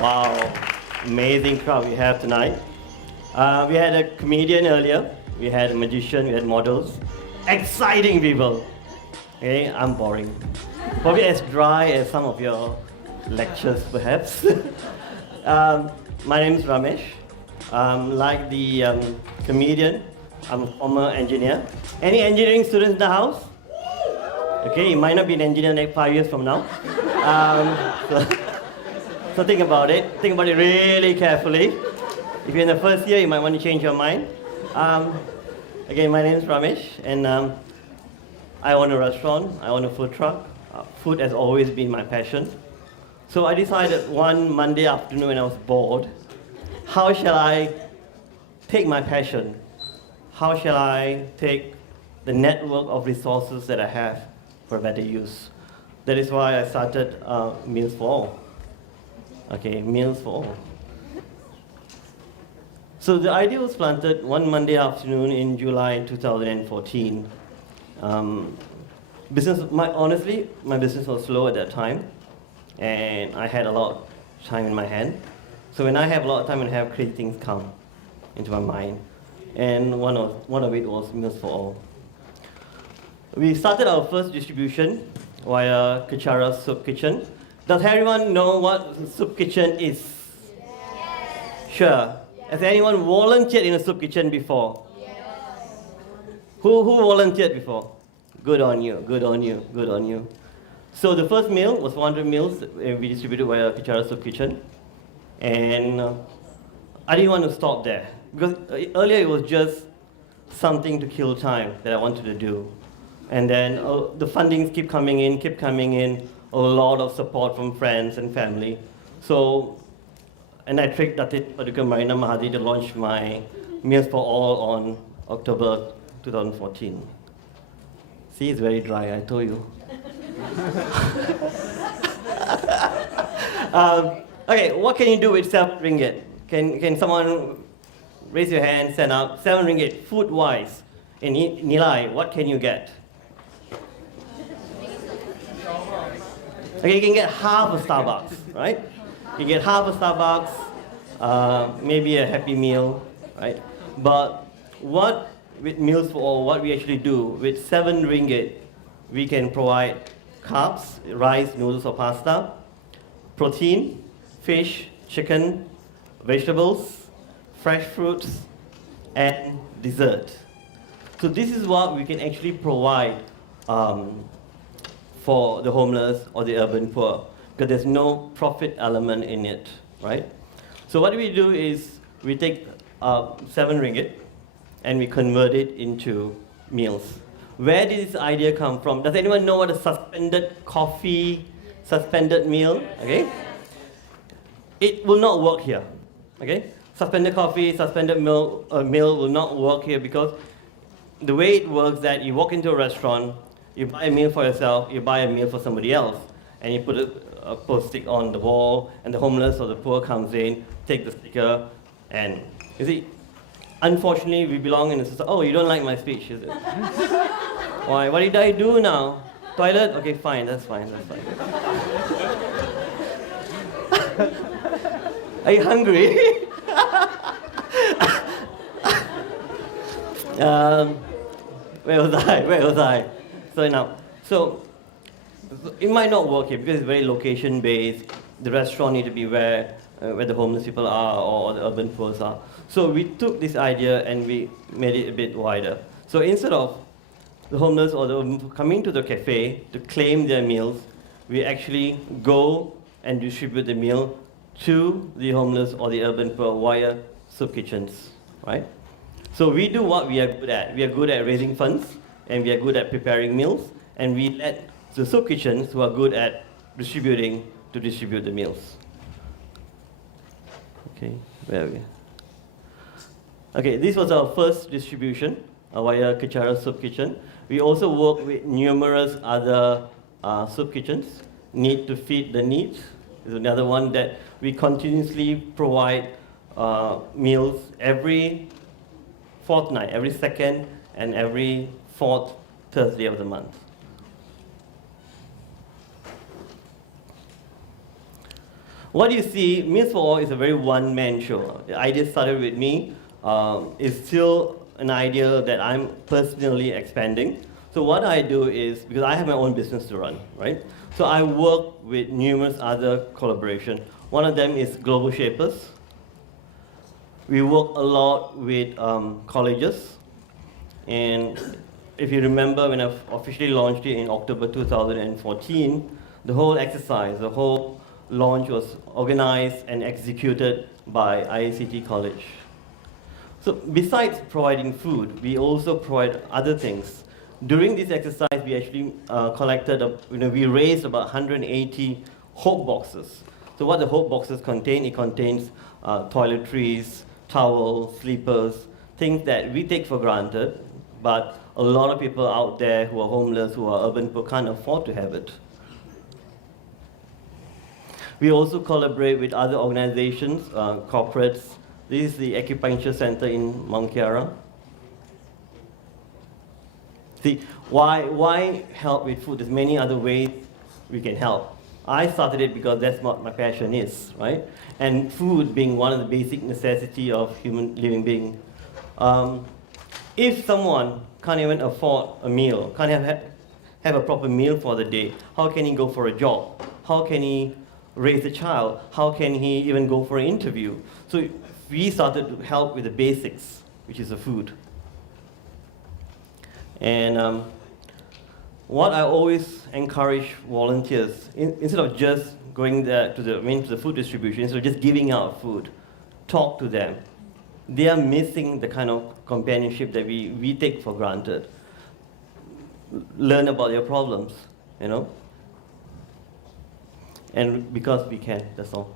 Wow, amazing crowd we have tonight. We had a comedian earlier, we had a magician, we had models. Exciting people. Okay, I'm boring. Probably as dry as some of your lectures, perhaps. My name is Ramesh. Like the comedian, I'm a former engineer. Any engineering students in the house? Okay, you might not be an engineer like 5 years from now. So think about it. Think about it really carefully. If you're in the first year, you might want to change your mind. Again, my name is Ramesh, and I own a restaurant. I own a food truck. Food has always been my passion. So I decided one Monday afternoon when I was bored, how shall I take my passion? How shall I take the network of resources that I have for better use? That is why I started Meals for All. Okay, Meals for All. So the idea was planted one Monday afternoon in July 2014. Honestly, my business was slow at that time, and I had a lot of time in my hand. So when I have a lot of time and have crazy things come into my mind, and one of it was Meals for All. We started our first distribution via Kachara Soup Kitchen. Does everyone know what soup kitchen is? Yes. Sure. Yes. Has anyone volunteered in a soup kitchen before? Yes. Who volunteered before? Good on you, good on you, good on you. So the first meal was 400 meals we distributed via Kachara Soup Kitchen. And I didn't want to stop there, because earlier it was just something to kill time that I wanted to do. And then the fundings keep coming in, a lot of support from friends and family. So, and I tricked Datit Paduka Marina Mahadi to launch my Meals for All on October 2014. See, it's very dry, I told you. Okay, what can you do with 7 ringgit? Can someone raise your hand, stand up? 7 ringgit, food-wise, in Nilai, what can you get? Okay, you can get half a Starbucks, right? You get half a Starbucks, maybe a Happy Meal, right? But what, with Meals for All, what we actually do, with 7 ringgit, we can provide carbs, rice, noodles or pasta, protein, fish, chicken, vegetables, fresh fruits, and dessert. So this is what we can actually provide for the homeless or the urban poor, because there's no profit element in it, right? So what we do is we take 7 ringgit and we convert it into meals. Where did this idea come from? Does anyone know what a suspended coffee, suspended meal? Okay, it will not work here. Okay, suspended coffee, suspended meal will not work here, because the way it works that you walk into a restaurant, you buy a meal for yourself, you buy a meal for somebody else, and you put a post-it on the wall, and the homeless or the poor comes in, take the sticker, and you see, unfortunately, we belong in a society. Oh, you don't like my speech, is it? Why? What did I do now? Toilet? Okay, fine, that's fine, that's fine. Are you hungry? Where was I? So it might not work here because it's very location-based. The restaurant need to be where the homeless people are or the urban poor are. So we took this idea and we made it a bit wider. So instead of the homeless or the coming to the cafe to claim their meals, we actually go and distribute the meal to the homeless or the urban poor via soup kitchens, right? So we do what we are good at. We are good at raising funds, and we are good at preparing meals, and we let the soup kitchens who are good at distributing to distribute the meals. Okay, where are we? Okay, this was our first distribution via Kachara Soup Kitchen. We also work with numerous other soup kitchens. Need to Feed the Needs is another one that we continuously provide meals every fortnight, every second and every fourth Thursday of the month. What you see, Meals for All is a very one-man show. The idea started with me. It's still an idea that I'm personally expanding. So what I do is, because I have my own business to run, right? So I work with numerous other collaborations. One of them is Global Shapers. We work a lot with colleges. And if you remember, when I officially launched it in October 2014, the whole exercise, the whole launch was organized and executed by IACT College. So besides providing food, we also provide other things. During this exercise, we actually we raised about 180 hope boxes. So what the hope boxes contain, it contains toiletries, towels, sleepers, things that we take for granted, but a lot of people out there who are homeless, who are urban poor, can't afford to have it. We also collaborate with other organizations, corporates. This is the Acupuncture Center in Mount Kiara. See, why help with food? There's many other ways we can help. I started it because that's what my passion is, right? And food being one of the basic necessities of human living being. If someone can't even afford a meal, can't have a proper meal for the day, how can he go for a job? How can he raise a child? How can he even go for an interview? So we started to help with the basics, which is the food. And what I always encourage volunteers, instead of just going there to the food distribution, instead of just giving out food, talk to them. They are missing the kind of companionship that we take for granted. Learn about their problems, you know? And because we can, that's all.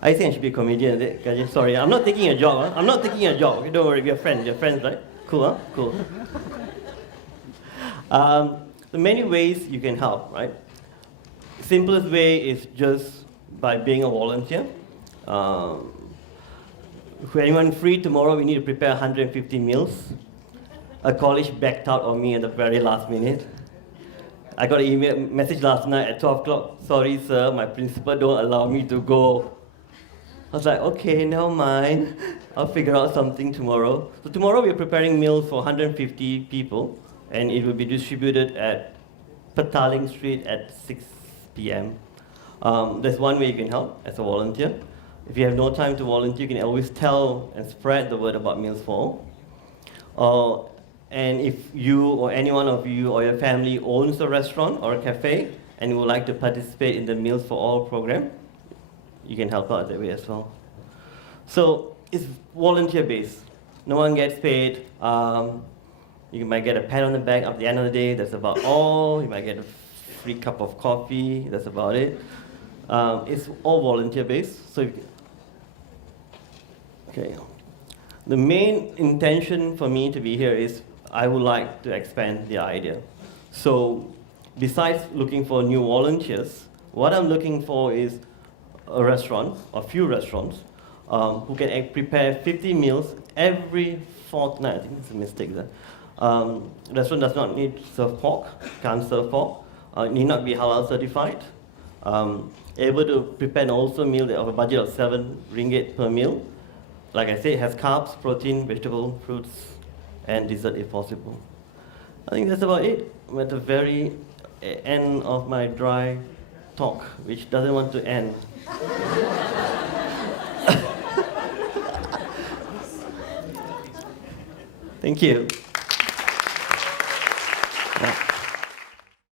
I think I should be a comedian. Sorry, I'm not taking a job. Huh? I'm not taking a job. Okay, don't worry, we're friends. You're friends, right? Cool, huh? Cool. The many ways you can help, right? Simplest way is just by being a volunteer. For anyone free tomorrow, we need to prepare 150 meals. A college backed out on me at the very last minute. I got an message last night at 12 o'clock. Sorry, sir, my principal don't allow me to go. I was like, okay, never mind. I'll figure out something tomorrow. So tomorrow we're preparing meals for 150 people, and it will be distributed at Petaling Street at 6 p.m. There's one way you can help as a volunteer. If you have no time to volunteer, you can always tell and spread the word about Meals for All. And if you or any one of you or your family owns a restaurant or a cafe and you would like to participate in the Meals for All program, you can help out that way as well. So it's volunteer-based. No one gets paid. You might get a pat on the back at the end of the day. That's about all. You might get a free cup of coffee. That's about it. It's all volunteer-based. So, okay. The main intention for me to be here is I would like to expand the idea. So besides looking for new volunteers, what I'm looking for is a restaurant, a few restaurants, who can prepare 50 meals every fortnight. I think it's a mistake there. Restaurant does not need to serve pork, can't serve pork, need not be halal certified. Able to prepare an also meal of a budget of 7 ringgit per meal. Like I said, it has carbs, protein, vegetable, fruits, and dessert if possible. I think that's about it. I'm at the very end of my dry talk, which doesn't want to end. Thank you. Yeah.